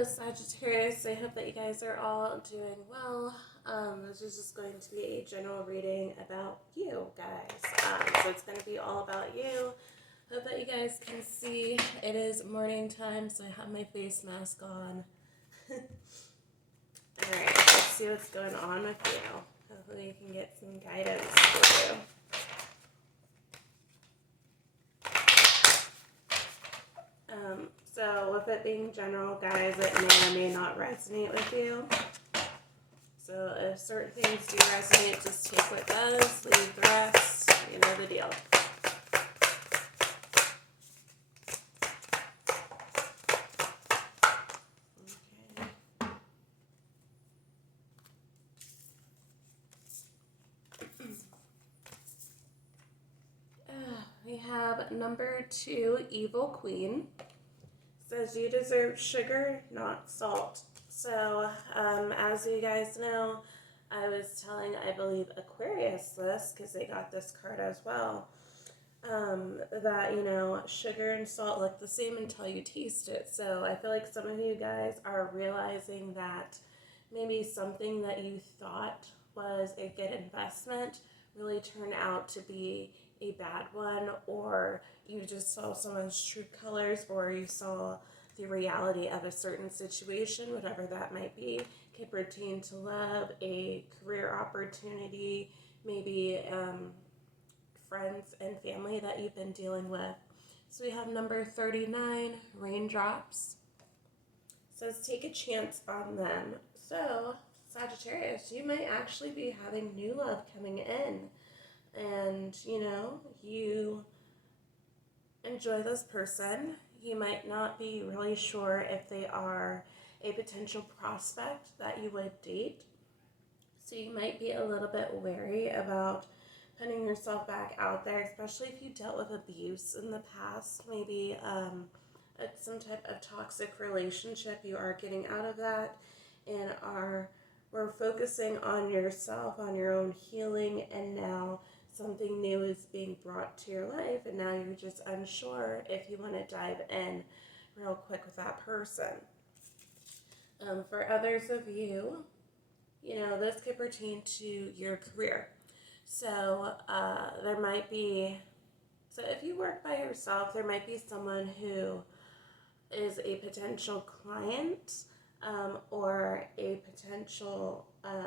Hello, Sagittarius. I hope that you guys are all doing well. This is just going to be a general reading about you guys. So it's going to be all about you. Hope that you guys can see. It is morning time, so I have my face mask on. Alright, let's see what's going on with you. Hopefully you can get some guidance for you. So with it being general, guys, it may or may not resonate with you. So if certain things do resonate, just take what does, leave the rest. You know the deal. We have number 2, Evil Queen. Says you deserve sugar, not salt. So, as you guys know, I was telling, I believe, Aquarius this, because they got this card as well, that, you know, sugar and salt look the same until you taste it. So I feel like some of you guys are realizing that maybe something that you thought was a good investment really turned out to be a bad one, or you just saw someone's true colors, or you saw the reality of a certain situation, whatever that might be. Could pertain to love, a career opportunity, maybe friends and family that you've been dealing with. So we have number 39, Raindrops. It says take a chance on them. So Sagittarius, you might actually be having new love coming in. And, you know, you enjoy this person. You might not be really sure if they are a potential prospect that you would date. So you might be a little bit wary about putting yourself back out there, especially if you dealt with abuse in the past. Maybe some type of toxic relationship. You are getting out of that and we're focusing on yourself, on your own healing, and now something new is being brought to your life, and now you're just unsure if you want to dive in real quick with that person. For others of you, you know, this could pertain to your career. So there might be, so if you work by yourself, there might be someone who is a potential client or a potential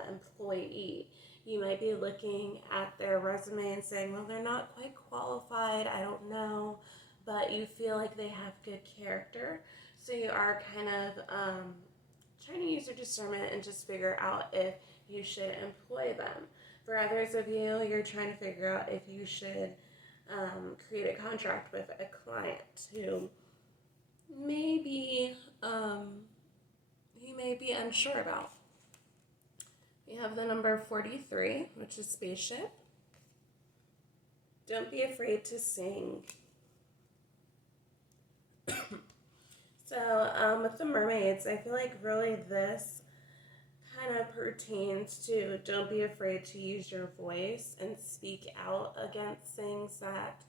employee. You might be looking at their resume and saying, well, they're not quite qualified, I don't know, but you feel like they have good character. So you are kind of trying to use your discernment and just figure out if you should employ them. For others of you, you're trying to figure out if you should create a contract with a client who maybe you may be unsure about. We have the number 43, which is spaceship. Don't be afraid to sing. So with the mermaids, I feel like really this kind of pertains to don't be afraid to use your voice and speak out against things that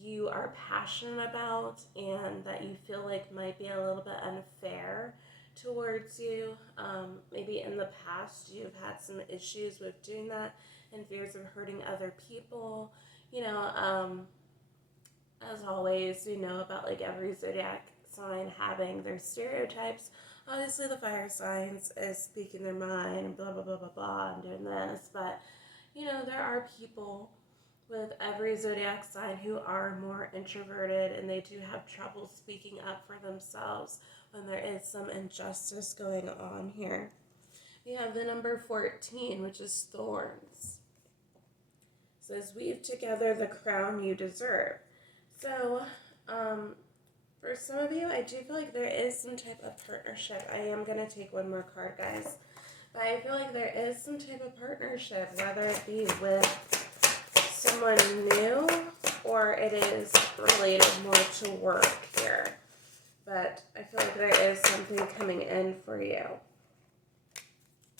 you are passionate about and that you feel like might be a little bit unfair towards you. Maybe in the past you've had some issues with doing that and fears of hurting other people. You know, as always, we know about like every zodiac sign having their stereotypes. Obviously the fire signs is speaking their mind and blah blah blah blah blah and doing this, but you know, there are people with every zodiac sign who are more introverted and they do have trouble speaking up for themselves when there is some injustice going on here. We have the number 14, which is thorns. It says, weave together the crown you deserve. So, for some of you, I do feel like there is some type of partnership. I am going to take one more card, guys. But I feel like there is some type of partnership, whether it be with someone new or it is related more to work here. But I feel like there is something coming in for you,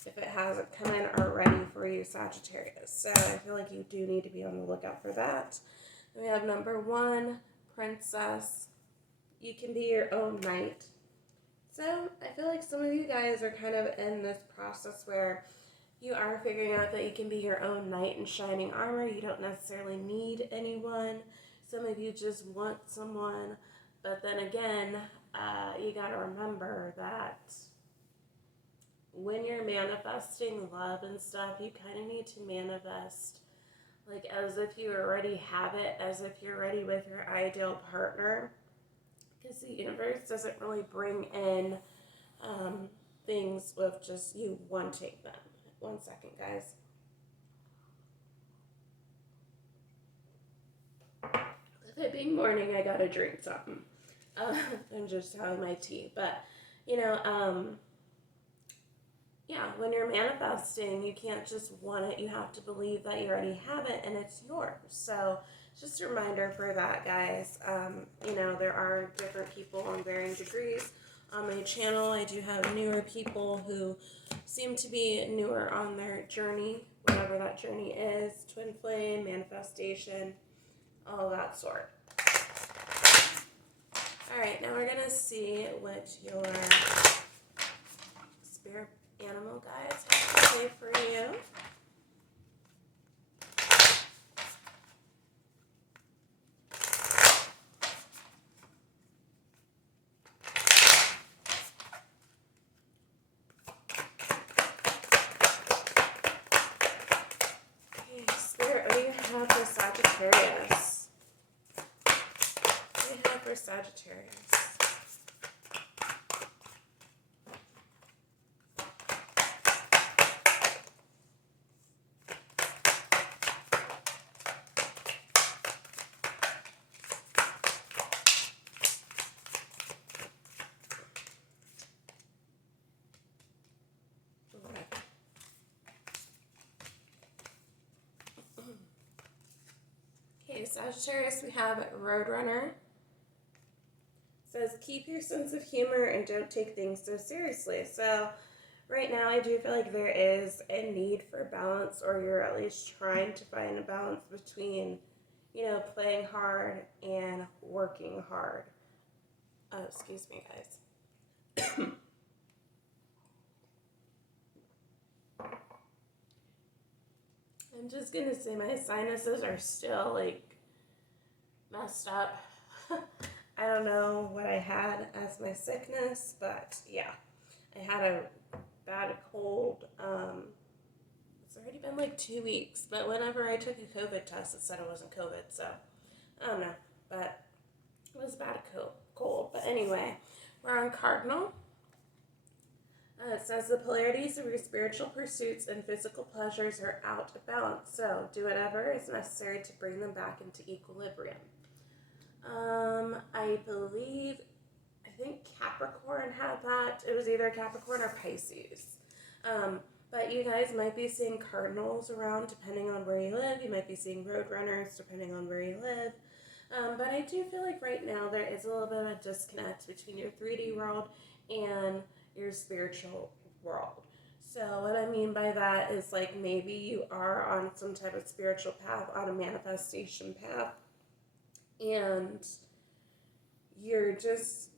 if it hasn't come in already for you, Sagittarius. So I feel like you do need to be on the lookout for that. Then we have number 1, Princess. You can be your own knight. So I feel like some of you guys are kind of in this process where you are figuring out that you can be your own knight in shining armor. You don't necessarily need anyone. Some of you just want someone. But then again, you got to remember that when you're manifesting love and stuff, you kind of need to manifest like as if you already have it, as if you're ready with your ideal partner. Because the universe doesn't really bring in things with just you wanting them. 1 second, guys. With it being morning, I gotta drink something. I'm just having my tea. But, you know, yeah, when you're manifesting, you can't just want it. You have to believe that you already have it and it's yours. So, just a reminder for that, guys. You know, there are different people on varying degrees. On my channel, I do have newer people who seem to be newer on their journey, whatever that journey is, twin flame, manifestation, all that sort. All right, now we're going to see what your spirit animal guides have to say for you. Spirit, what do you have for Sagittarius? What do you have for Sagittarius? Okay, Sagittarius, we have Roadrunner. It says, keep your sense of humor and don't take things so seriously. So right now I do feel like there is a need for balance, or you're at least trying to find a balance between, you know, playing hard and working hard. Oh, excuse me, guys. I'm just gonna say my sinuses are still like messed up. I don't know what I had as my sickness, but yeah, I had a bad cold. It's already been like 2 weeks, but whenever I took a COVID test, it said it wasn't COVID, so I don't know, but it was bad cold. But anyway, we're on Cardinal. It says the polarities of your spiritual pursuits and physical pleasures are out of balance, so do whatever is necessary to bring them back into equilibrium. I think Capricorn had that. It was either Capricorn or Pisces. But you guys might be seeing cardinals around depending on where you live. You might be seeing roadrunners depending on where you live. But I do feel like right now there is a little bit of a disconnect between your 3D world and your spiritual world. So what I mean by that is like maybe you are on some type of spiritual path, on a manifestation path, and you're just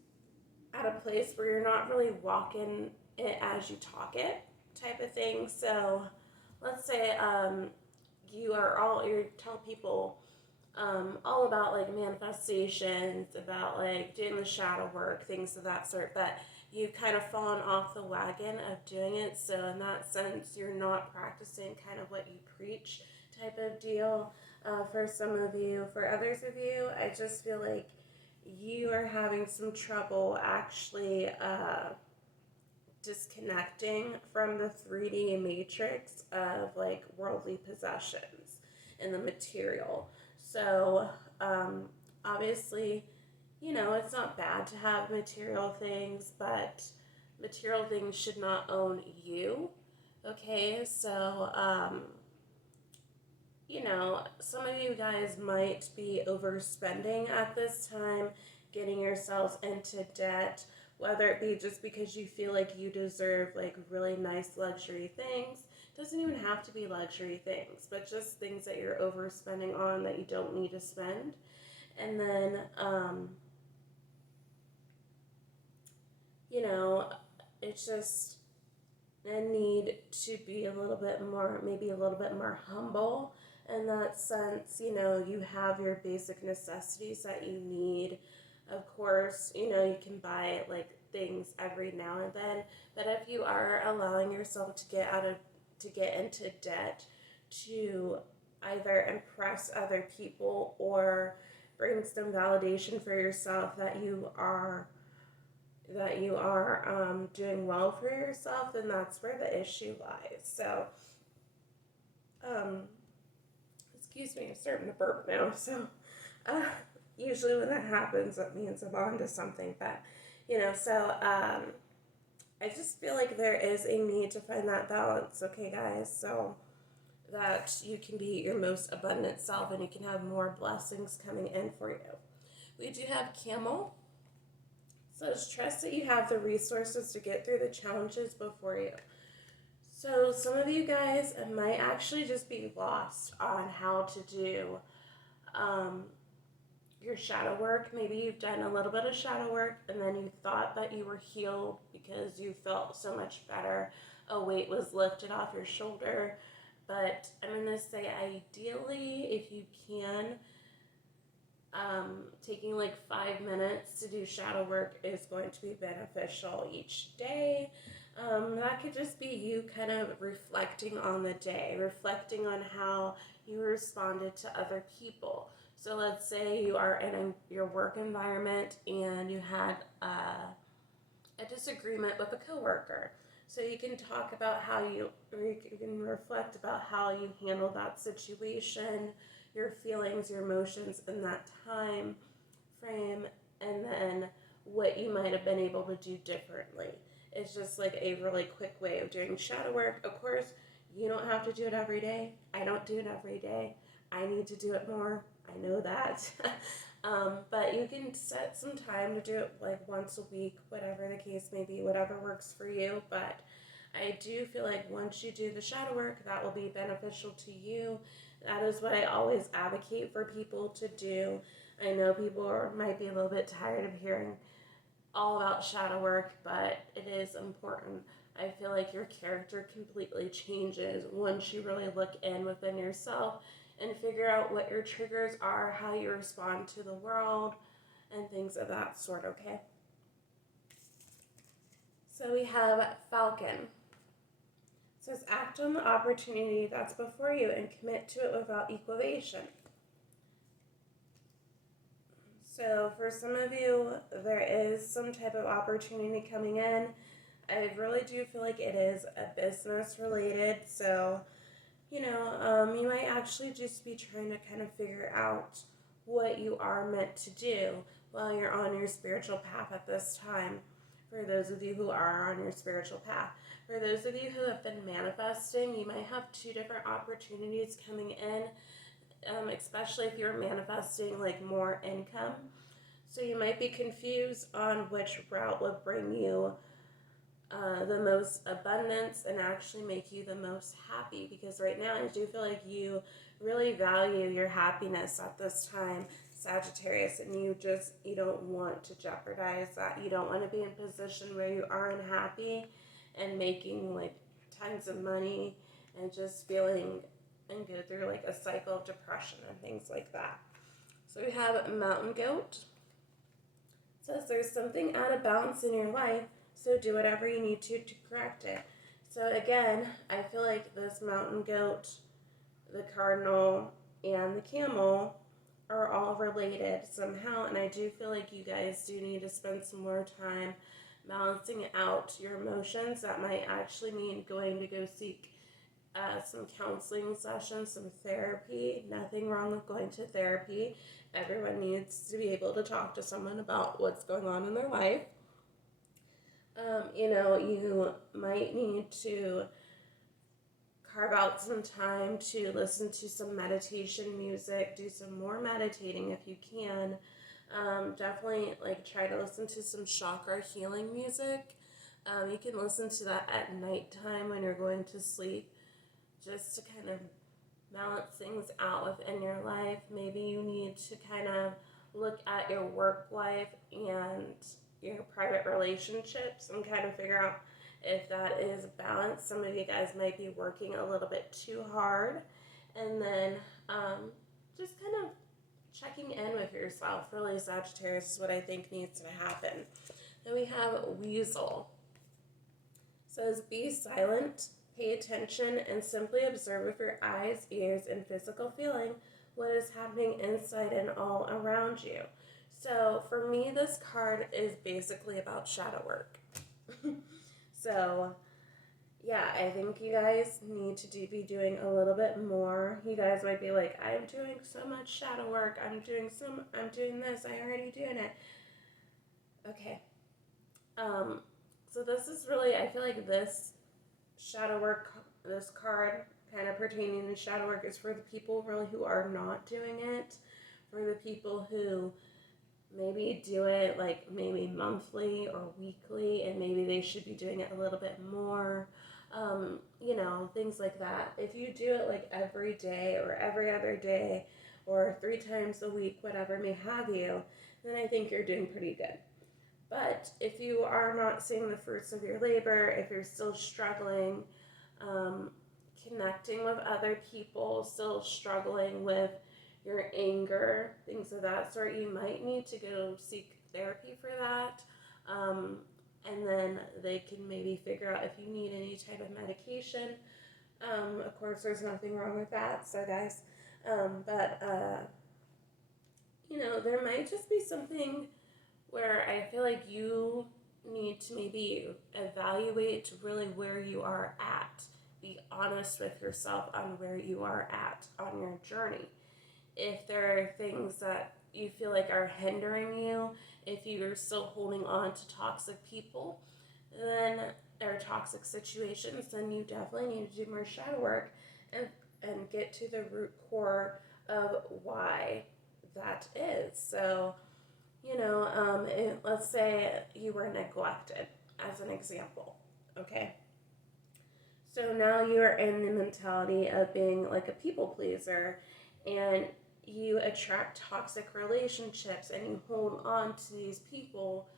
at a place where you're not really walking it as you talk it type of thing. So let's say you tell people all about like manifestations, about like doing the shadow work, things of that sort, but you've kind of fallen off the wagon of doing it. So in that sense, you're not practicing kind of what you preach type of deal. For some of you, for others of you, I just feel like you are having some trouble actually disconnecting from the 3D matrix of like worldly possessions and the material. So obviously, you know, it's not bad to have material things, but material things should not own you. Okay, so you know, some of you guys might be overspending at this time, getting yourselves into debt, whether it be just because you feel like you deserve like really nice luxury things. Doesn't even have to be luxury things, but just things that you're overspending on that you don't need to spend. And then you know, it's just a need to be a little bit more, maybe a little bit more humble in that sense. You know, you have your basic necessities that you need. Of course, you know, you can buy like things every now and then, but if you are allowing yourself to get into debt to either impress other people or bring some validation for yourself that you are doing well for yourself, then that's where the issue lies. So, um, excuse me, I'm starting to burp now. So, uh, usually when that happens, that means I'm on to something. But, you know, so I just feel like there is a need to find that balance, okay, guys? So that you can be your most abundant self and you can have more blessings coming in for you. We do have Camel. So trust that you have the resources to get through the challenges before you. So some of you guys might actually just be lost on how to do your shadow work. Maybe you've done a little bit of shadow work and then you thought that you were healed because you felt so much better. A weight was lifted off your shoulder. But I'm going to say ideally, if you can, taking like 5 minutes to do shadow work is going to be beneficial each day. That could just be you kind of reflecting on the day, reflecting on how you responded to other people. So let's say you are in your work environment and you had a disagreement with a coworker. So you can talk about you can reflect about how you handle that situation, your feelings, your emotions in that time frame, and then what you might have been able to do differently. It's just like a really quick way of doing shadow work. Of course, you don't have to do it every day. I don't do it every day. I need to do it more. I know that. But you can set some time to do it like once a week, whatever the case may be, whatever works for you. But I do feel like once you do the shadow work, that will be beneficial to you. That is what I always advocate for people to do. I know people might be a little bit tired of hearing all about shadow work, but it is important. I feel like your character completely changes once you really look in within yourself and figure out what your triggers are, how you respond to the world, and things of that sort, okay? So we have Falcon. It says, act on the opportunity that's before you and commit to it without equivation. So for some of you, there is some type of opportunity coming in. I really do feel like it is a business related. So, you might actually just be trying to kind of figure out what you are meant to do while you're on your spiritual path at this time. For those of you who are on your spiritual path. For those of you who have been manifesting, you might have 2 different opportunities coming in, especially if you're manifesting like more income. So you might be confused on which route would bring you the most abundance and actually make you the most happy, because right now I do feel like you really value your happiness at this time, Sagittarius, and you don't want to jeopardize that. You don't want to be in a position where you are unhappy and making like tons of money and just feeling and go through like a cycle of depression and things like that. So we have Mountain Goat. It says there's something out of balance in your life, so do whatever you need to correct it. So again, I feel like this Mountain Goat, the Cardinal, and the Camel are all related somehow, and I do feel like you guys do need to spend some more time balancing out your emotions. That might actually mean going to go seek some counseling sessions, some therapy. Nothing wrong with going to therapy. Everyone needs to be able to talk to someone about what's going on in their life. You might need to carve out some time to listen to some meditation music, do some more meditating if you can. Definitely try to listen to some chakra healing music. You can listen to that at nighttime when you're going to sleep, just to kind of balance things out within your life. Maybe you need to kind of look at your work life and your private relationships and kind of figure out if that is balanced. Some of you guys might be working a little bit too hard. And then just kind of checking in with yourself. Really, Sagittarius is what I think needs to happen. Then we have Weasel. It says, be silent, pay attention, and simply observe with your eyes, ears, and physical feeling what is happening inside and all around you. So for me, this card is basically about shadow work. So yeah, I think you guys need to be doing a little bit more. You guys might be like, I'm doing so much shadow work. I'm doing this. I'm already doing it. Okay. So this is really, I feel like this shadow work, this card kind of pertaining to shadow work is for the people really who are not doing it. For the people who maybe do it like maybe monthly or weekly, and maybe they should be doing it a little bit more. You know, things like that. If you do it like every day or every other day or 3 times a week, whatever may have you, then I think you're doing pretty good. But if you are not seeing the fruits of your labor, if you're still struggling, connecting with other people, still struggling with your anger, things of that sort, you might need to go seek therapy for that. And then they can maybe figure out if you need any type of medication. Of course, there's nothing wrong with that, so guys. You know, there might just be something where I feel like you need to maybe evaluate really where you are at. Be honest with yourself on where you are at on your journey. If there are things that you feel like are hindering you, if you're still holding on to toxic people, then or toxic situations, then you definitely need to do more shadow work and get to the root core of why that is. So, you know, let's say you were neglected, as an example, okay? So now you are in the mentality of being like a people pleaser, and you attract toxic relationships, and you hold on to these people,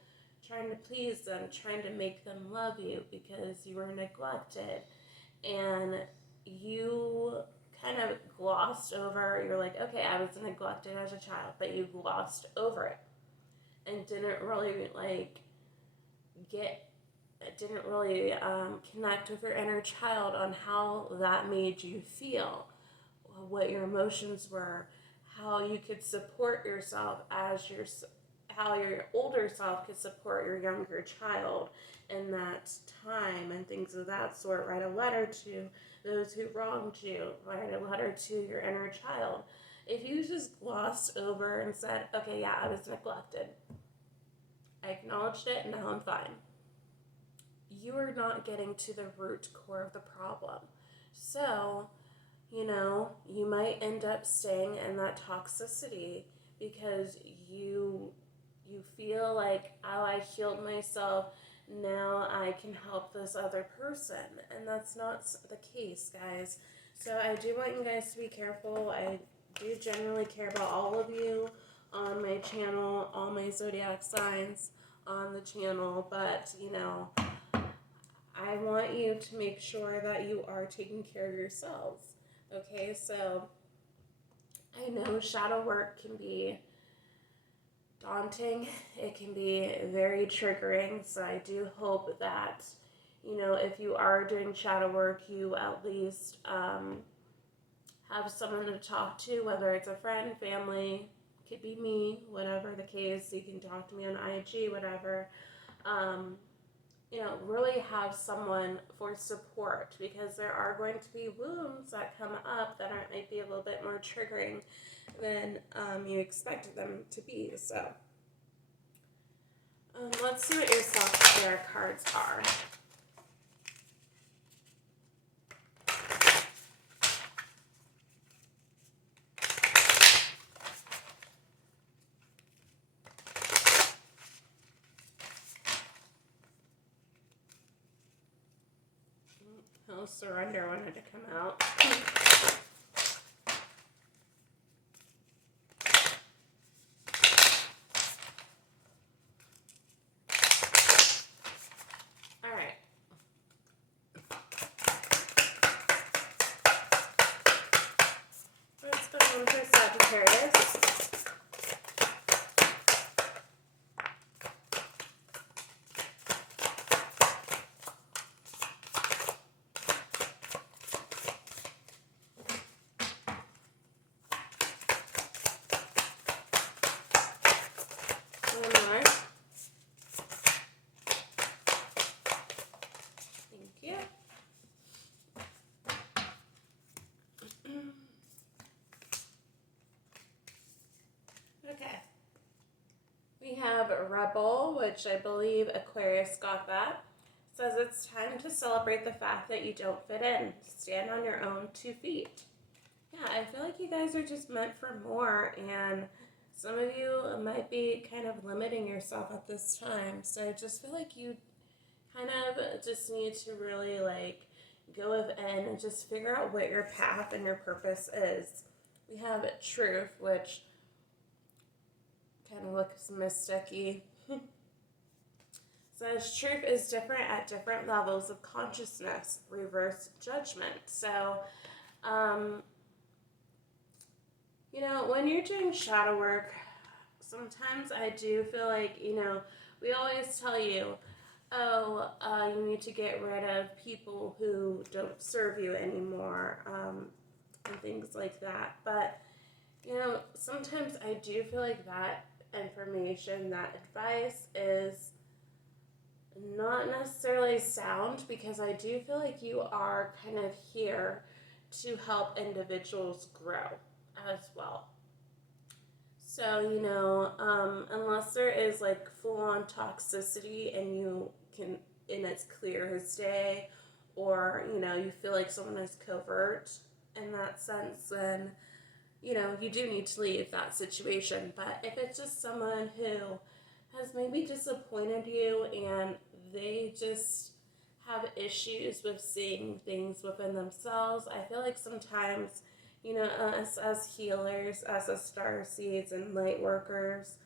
trying to please them, trying to make them love you because you were neglected, and you kind of glossed over, you're like, okay, I was neglected as a child, but you glossed over it and didn't really connect with your inner child on how that made you feel, what your emotions were, how you could support yourself how your older self could support your younger child in that time, and things of that sort. Write a letter to those who wronged you. Write a letter to your inner child. If you just glossed over and said, okay, yeah, I was neglected, I acknowledged it, and now I'm fine, you are not getting to the root core of the problem. So, you know, you might end up staying in that toxicity because you feel like, oh, I healed myself, now I can help this other person. And that's not the case, guys. So I do want you guys to be careful. I do genuinely care about all of you on my channel, all my zodiac signs on the channel, but, you know, I want you to make sure that you are taking care of yourselves. Okay, so I know shadow work can be daunting. It can be very triggering. So I do hope that, you know, if you are doing shadow work, you at least have someone to talk to, whether it's a friend, family, could be me, whatever the case. You can talk to me on IG, whatever. You know, really have someone for support, because there are going to be wounds that come up that might be a little bit more triggering than you expected them to be. So let's see what your self-care cards are. Oh, surrender wanted to come out. one for Sagittarius. One more. Thank you. Okay. We have Rebel, which I believe Aquarius got that. Says it's time to celebrate the fact that you don't fit in. Stand on your own 2 feet. Yeah, I feel like you guys are just meant for more, and some of you might be kind of limiting yourself at this time. So I just feel like you kind of just need to really like go within and just figure out what your path and your purpose is. We have Truth, which kind of looks mysticky. Says truth is different at different levels of consciousness. Reverse judgment. So, you know, when you're doing shadow work, sometimes I do feel like, you know, we always tell you, oh, you need to get rid of people who don't serve you anymore, and things like that. But, you know, sometimes I do feel like that information, that advice is not necessarily sound, because I do feel like you are kind of here to help individuals grow as well. So, you know, unless there is like full-on toxicity and you can, and it's clear as day, or, you know, you feel like someone is covert in that sense, then, you know, you do need to leave that situation. But if it's just someone who has maybe disappointed you and they just have issues with seeing things within themselves, I feel like sometimes, you know, us as healers, us as star seeds and light workers,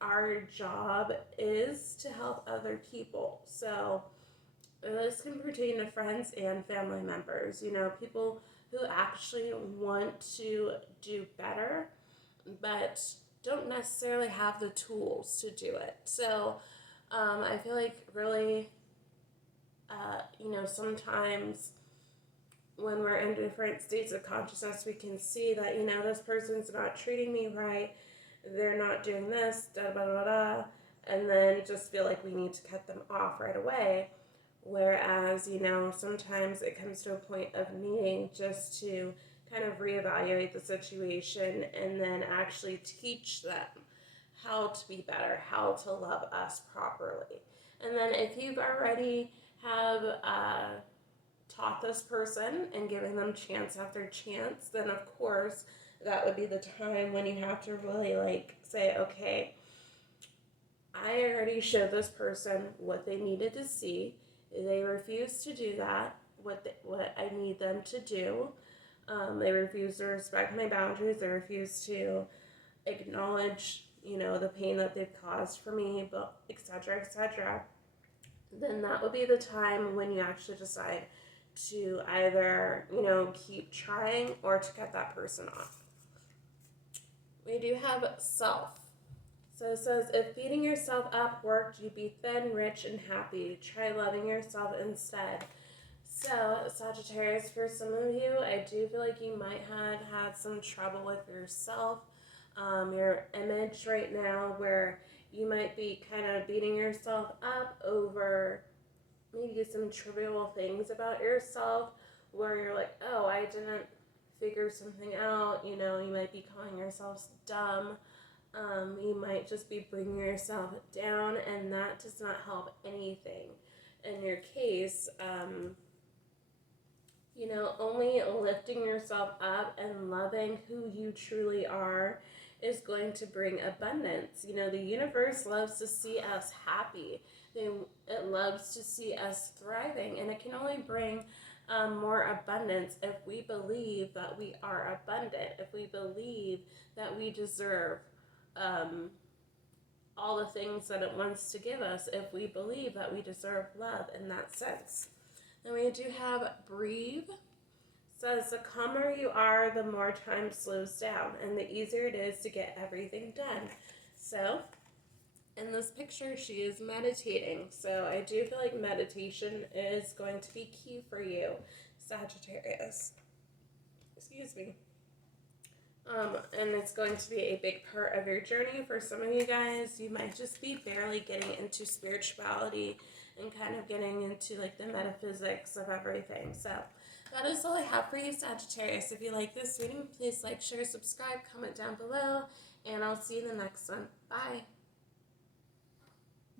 our job is to help other people. So this can pertain to friends and family members, you know, people who actually want to do better, but don't necessarily have the tools to do it. So I feel like really, you know, sometimes when we're in different states of consciousness, we can see that, you know, this person's not treating me right, they're not doing this, da da da da, and then just feel like we need to cut them off right away. Whereas, you know, sometimes it comes to a point of needing just to kind of reevaluate the situation and then actually teach them how to be better, how to love us properly. And then if you've already have taught this person and giving them chance after chance, then of course that would be the time when you have to really like say, okay, I already showed this person what they needed to see. They refuse to do that, what I need them to do. They refuse to respect my boundaries. They refuse to acknowledge, you know, the pain that they've caused for me, but etc., etc. Then that would be the time when you actually decide to either, you know, keep trying or to cut that person off. We do have self. So it says, if beating yourself up worked, you'd be thin, rich, and happy. Try loving yourself instead. So, Sagittarius, for some of you, I do feel like you might have had some trouble with yourself, your image right now, where you might be kind of beating yourself up over maybe some trivial things about yourself, where you're like, oh, I didn't figure something out. You know, you might be calling yourself dumb. You might just be bringing yourself down, and that does not help anything. In your case, you know, only lifting yourself up and loving who you truly are is going to bring abundance. You know, the universe loves to see us happy. It loves to see us thriving, and it can only bring more abundance if we believe that we are abundant, if we believe that we deserve all the things that it wants to give us, if we believe that we deserve love in that sense. Then we do have breathe. says the calmer you are, the more time slows down and the easier it is to get everything done. So in this picture, she is meditating. So I do feel like meditation is going to be key for you, Sagittarius. Excuse me. And it's going to be a big part of your journey. For some of you guys, you might just be barely getting into spirituality and kind of getting into like the metaphysics of everything. So that is all I have for you, Sagittarius. If you like this reading, please like, share, subscribe, comment down below, and I'll see you in the next one. Bye.